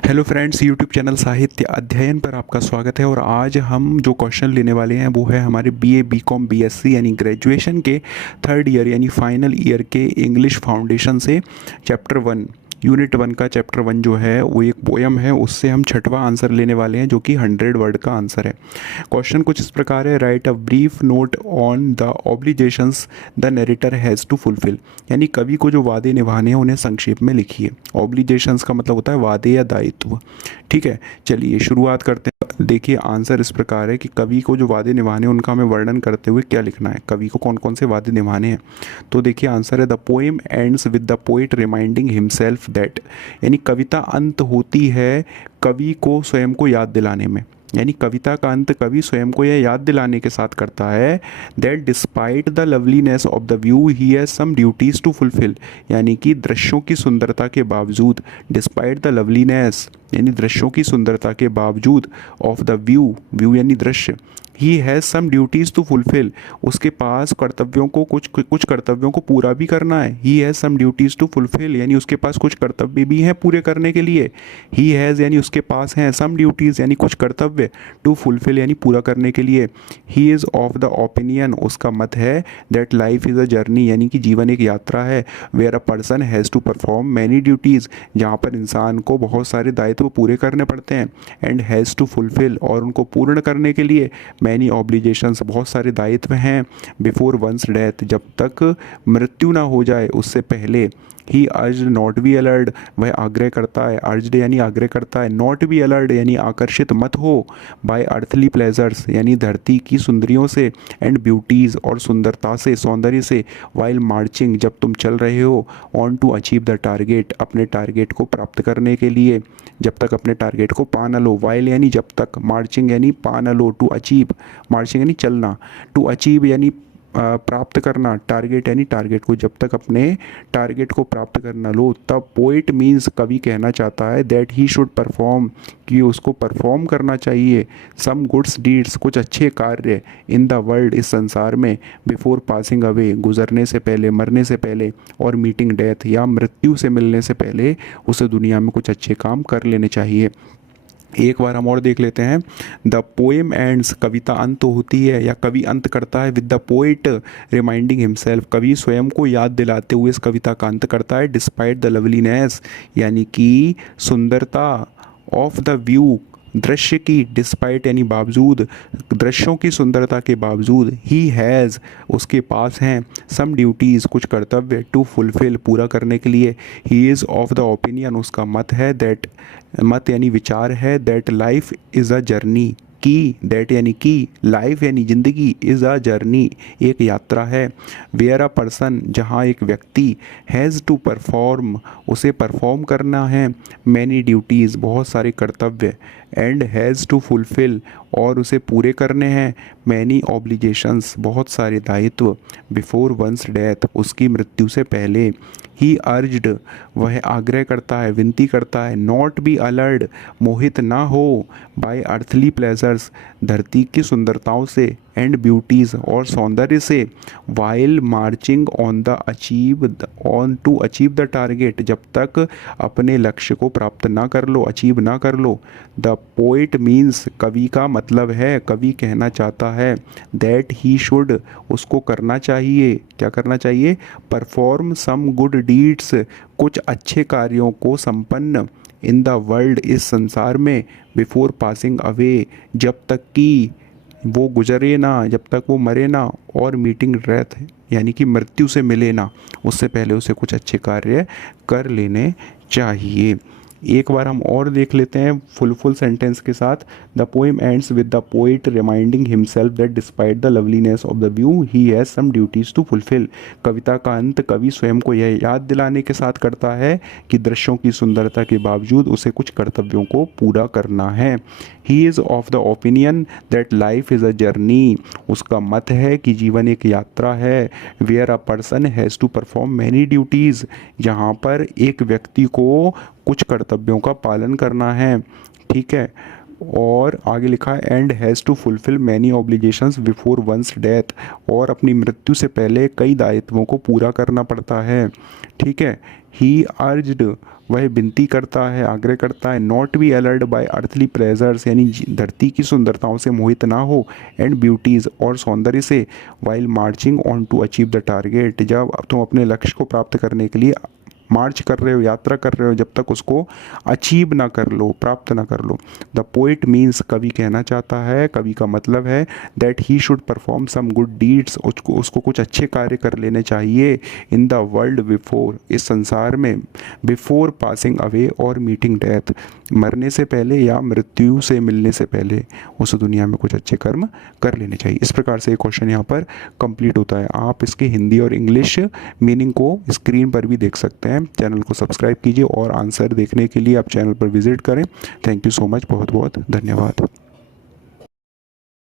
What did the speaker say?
Hello friends, YouTube channel साहित्य अध्ययन पर आपका स्वागत है। और आज हम जो क्वेश्चन लेने वाले हैं वो है हमारे बीए बीकॉम बीएससी यानी ग्रेजुएशन के थर्ड ईयर यानी फाइनल ईयर के इंग्लिश फाउंडेशन से चैप्टर 1 यूनिट 1 का चैप्टर 1 जो है वो एक पोयम है, उससे हम छठवां आंसर लेने वाले हैं जो कि 100 वर्ड का आंसर है। क्वेश्चन कुछ इस प्रकार है, write a brief note on the obligations the narrator has to fulfil. यानी कवि को जो वादे निभाने हैं उन्हें संक्षेप में लिखिए। ऑब्लिगेशंस का मतलब होता है वादे या दायित्व। ठीक है, चलिए शुरुआत करते हैं। देखिए आंसर इस प्रकार है कि कवि को जो वादे निभाने हैं उनका हमें वर्णन करते हुए क्या लिखना है, कवि को कौन कौन से वादे निभाने हैं। तो देखिए आंसर है, the poem ends with the poet reminding himself that. यानी कविता अंत होती है कवि को स्वयं को याद दिलाने में। यानी कविता का अंत कवि स्वयं को यह याद दिलाने के साथ करता है that despite the loveliness of the view he has some duties to fulfil. यानी कि दृश्यों की सुंदरता के बावजूद, डिस्पाइट द लवलीनेस यानी दृश्यों की सुंदरता के बावजूद, ऑफ द व्यू, व्यू यानी दृश्य, he has some duties to fulfil, उसके पास कर्तव्यों को कुछ कर्तव्यों को पूरा भी करना है। He has some duties to fulfil यानी उसके पास कुछ कर्तव्य भी हैं पूरे करने के लिए। ही हैज़ यानी उसके पास हैं, सम ड्यूटीज़ यानी कुछ कर्तव्य, टू फुलफिल यानी पूरा करने के लिए। He is of the opinion, उसका मत है, that life is a journey यानी कि जीवन एक यात्रा है, where a person has to perform many duties, जहाँ पर इंसान को बहुत सारे दायित्व पूरे करने पड़ते हैं, एंड हैज़ टू फुलफिल और उनको पूर्ण करने के लिए मैनी ऑब्लिगेशंस बहुत सारे दायित्व हैं, बिफोर वंस डेथ जब तक मृत्यु ना हो जाए उससे पहले। ही अर्ज नॉट बी अलर्ट, वह आग्रह करता है, अर्ज्ड यानी आग्रह करता है, नॉट बी अलर्ट यानी आकर्षित मत हो, बाय अर्थली प्लेजर्स यानी धरती की सुंदरियों से, एंड ब्यूटीज़ और सुंदरता से, सौंदर्य से, वाइल मार्चिंग जब तुम चल रहे हो, on to achieve the target अपने टारगेट को प्राप्त करने के लिए, जब तक अपने टारगेट को पा न लो। वाइल यानी जब तक, मार्चिंग यानी पा न लो, टू अचीव, मार्चिंग यानी चलना, टू अचीव यानी प्राप्त करना, टारगेट यानी टारगेट को जब तक अपने टारगेट को प्राप्त करना लो। तब पोइट मीन्स कवि कहना चाहता है दैट ही शुड परफॉर्म कि उसको परफॉर्म करना चाहिए, सम गुड्स डीड्स कुछ अच्छे कार्य, इन द वर्ल्ड इस संसार में, बिफोर पासिंग अवे गुजरने से पहले, मरने से पहले, और मीटिंग डेथ या मृत्यु से मिलने से पहले उसे दुनिया में कुछ अच्छे काम कर लेने चाहिए। एक बार हम और देख लेते हैं। द पोएम एंड्स, कविता अंत होती है या कवि अंत करता है, with the poet reminding himself, कवि स्वयं को याद दिलाते हुए इस कविता का अंत करता है, डिस्पाइट द लवलीनेस यानी कि सुंदरता, ऑफ द व्यू दृश्य की, डिस्पाइट यानी बावजूद, दृश्यों की सुंदरता के बावजूद, ही हैज़ उसके पास हैं, सम ड्यूटीज़ कुछ कर्तव्य, टू फुलफिल पूरा करने के लिए। He is of the opinion उसका मत है, दैट मत यानी विचार है, that life is a journey की, दैट यानी कि, लाइफ यानी ज़िंदगी, इज़ अ जर्नी एक यात्रा है, वेयर अ पर्सन जहाँ एक व्यक्ति, हैज़ टू परफॉर्म उसे परफॉर्म करना है, मैनी ड्यूटीज़ बहुत सारे कर्तव्य, एंड हैज़ टू फुलफिल और उसे पूरे करने हैं, मैनी ऑब्लिगेशंस बहुत सारे दायित्व, बिफोर वंस डेथ उसकी मृत्यु से पहले। ही अर्ज्ड वह आग्रह करता है, विनती करता है, नॉट बी अलर्ड मोहित ना हो, बाय अर्थली प्लेजर्स धरती की सुंदरताओं से, एंड ब्यूटीज़ और सौंदर्य से, while marching on the achieve on to achieve the target जब तक अपने लक्ष्य को प्राप्त ना कर लो, अचीव ना कर लो। द पोइट मीन्स कवि का मतलब है, कवि कहना चाहता है, दैट ही शुड उसको करना चाहिए, क्या करना चाहिए, परफॉर्म सम गुड डीड्स कुछ अच्छे कार्यों को संपन्न, इन द वर्ल्ड इस संसार में, बिफोर पासिंग अवे जब तक कि वो गुजरे ना, जब तक वो मरे ना, और मीटिंग डेथ यानी कि मृत्यु से मिले ना, उससे पहले उसे कुछ अच्छे कार्य कर लेने चाहिए। एक बार हम और देख लेते हैं फुल सेंटेंस के साथ। The poem ends with the poet reminding himself that despite the loveliness of the view he has some duties to fulfil. कविता का अंत कवि स्वयं को यह याद दिलाने के साथ करता है कि दृश्यों की सुंदरता के बावजूद उसे कुछ कर्तव्यों को पूरा करना है। He is of the opinion that life is a journey, उसका मत है कि जीवन एक यात्रा है, where a person has to perform many duties जहाँ पर एक व्यक्ति को कुछ कर्तव्यों का पालन करना है। ठीक है, और आगे लिखा है, and has to fulfil many obligations before one's death, और अपनी मृत्यु से पहले कई दायित्वों को पूरा करना पड़ता है। ठीक है, ही अर्ज्ड वह विनती करता है, आग्रह करता है, not be allured by earthly pleasures यानी धरती की सुंदरताओं से मोहित ना हो, एंड ब्यूटीज़ और सौंदर्य से, while marching on to achieve the target जब तुम अपने लक्ष्य को प्राप्त करने के लिए मार्च कर रहे हो, यात्रा कर रहे हो, जब तक उसको अचीव ना कर लो, प्राप्त ना कर लो। द पोइट मीन्स कवि कहना चाहता है, कवि का मतलब है that he should perform some good deeds, उसको कुछ अच्छे कार्य कर लेने चाहिए इन द वर्ल्ड बिफोर, इस संसार में, बिफोर पासिंग अवे और मीटिंग डेथ, मरने से पहले या मृत्यु से मिलने से पहले उस दुनिया में कुछ अच्छे कर्म कर लेने चाहिए। इस प्रकार से ये क्वेश्चन यहाँ पर कंप्लीट होता है। आप इसके हिंदी और इंग्लिश मीनिंग को स्क्रीन पर भी देख सकते हैं। चैनल को सब्सक्राइब कीजिए और आंसर देखने के लिए आप चैनल पर विजिट करें। थैंक यू सो मच, बहुत बहुत धन्यवाद।